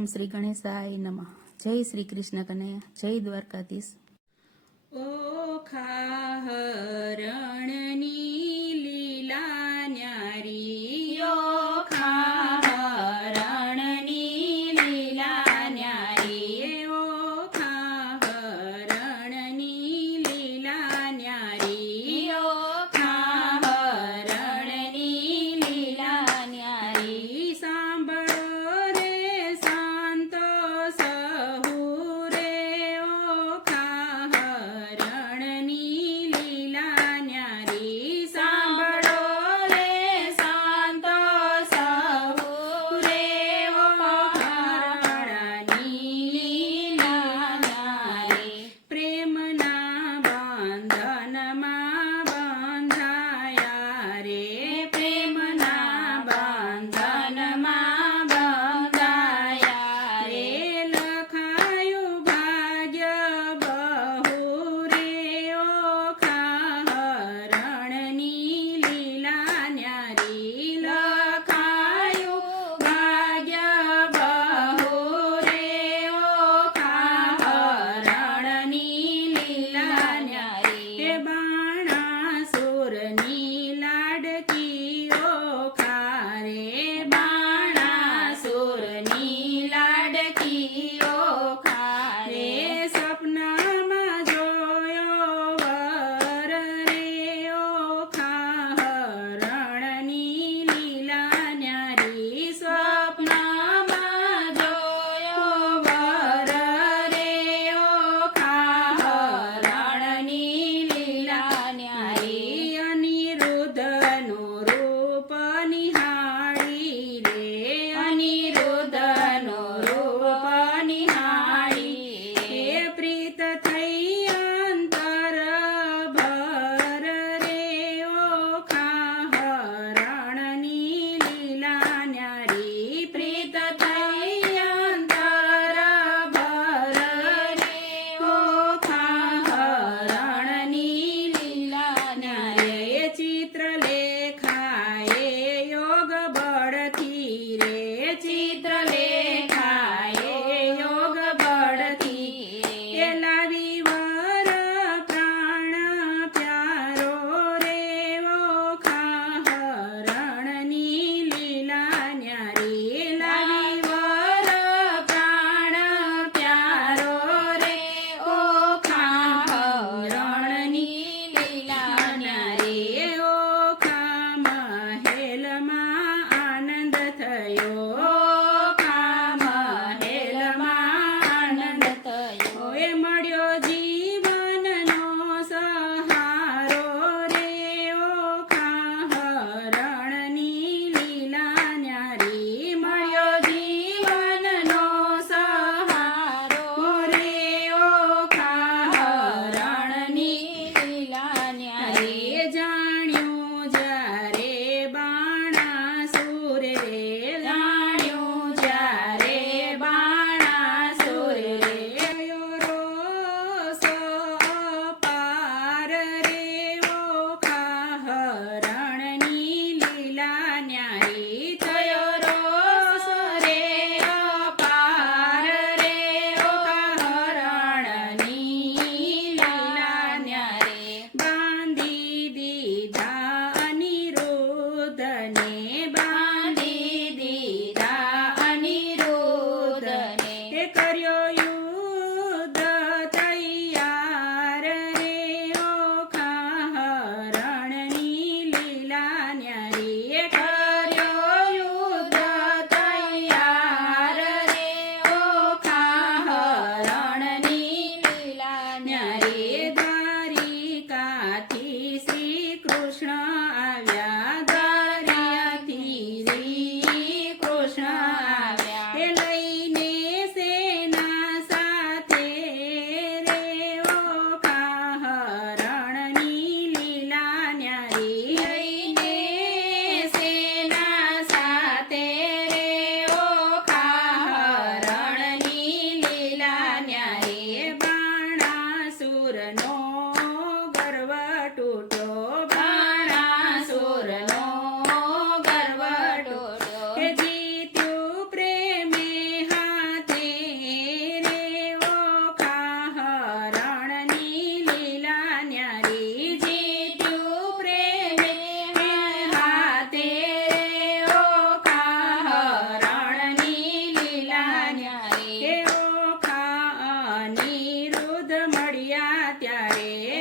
ઓમ શ્રી ગણેશાય નમઃ. જય શ્રી કૃષ્ણ કનૈયા, જય દ્વારકાધીશ. ઓખા હરણની લીલા ન્યારી, ઓખા હરણની લીલા ન્યારી, ઓખા હરણની લીલા ન્યારી, ઓખા હરણની લીલા ન્યારી. સાંભળો રે શાંતો સહુ રે, ઓખા હરણની લીલા ન્યારી. સાંભળો રે શાંતો સહુ રે, ઓખા હરણની લીલા ન્યારી. પ્રેમના બંધનમાં બંધાયા રે, પ્રેમના બંધનમાં બંધાયા રે. લખાયું ભાગ્ય બહુ રે, ઓખા હરણની લીલા ન્યારી. લખાયું ભાગ્ય બહુ રે, ઓખા હરણની લીલા ન્યારી. હે બાણાસુરની લાડકી ઓખા રે, બાણાસુરની લાડકી ઓખા રે. સપનામાં જોયો વર રે, ઓખા હરણની લીલા ન્યારી. સ્વપ્નમાં જોયો વર રે, ઓખા હરણની લીલા ન્યારી. અનિરુદ્ધનું રૂપ નિહાળી રે, અનિરુદ્ધનું રૂપ નિહાળી. હે પ્રીત થઈ અંતર ભર રે, ઓખા હરણની લીલા ન્યારી. પ્રીત થઈ અંતર ભર રે, ઓખા હરણની લીલા ન્યારી. ચિત્રલેખાએ યોગ બળથી રે, ચિત્રલેખાએ યોગ બળથી એ લાવી વર પ્રાણ પ્યારો રે, ઓખા હરણની લીલા ન્યારી. લાવી વર પ્રાણ પ્યારો રે, ઓખા હરણની લીલા ન્યારી. ઓખા મહેલમાં આનંદ થયો, ઓખા મહેલમાં આનંદ થયો. એ મળ્યો જીવનનો સહારો રે, ઓખા હરણની લીલા ન્યારી. મળ્યો જીવનનો સહારો રે, ઓખા હરણની લીલા ન્યારી. જાણ્યું જ્યારે બાણાસુર રે, જાણ્યું જ્યારે બાણાસુર રે. થયો રોષ અપાર રે, ઓખા હરણની લીલા ન્યારી. થયો રોષ રે અપાર રે, ઓખા હરણની લીલા ન્યારી. બાંધી દીધા અનિરુદ્ધને, બાંધી દીધા અનિરુદ્ધને. એ કર્યો યુદ્ધ તૈયાર રે, ઓખા હરણની લીલા ન્યારી. એ કર્યો યુદ્ધ તૈયાર રે, ઓખા હરણની લીલા ન્યારી. દ્વારિકાથી શ્રી કૃષ્ણ આવ્યા, દ્વારિકાથી શ્રી કૃષ્ણ આવ્યા. એ લઈને સેના સાથે રે, ઓખા હરણની લીલા ન્યારી. લઈને સેના સાથે રે, ઓખા હરણની લીલા ન્યારી. બાણાસુરનો ગર્વ તૂટ્યો, બાણાસુરનો ગર્વ તૂટ્યો. જીત્યું પ્રેમે હાથ રે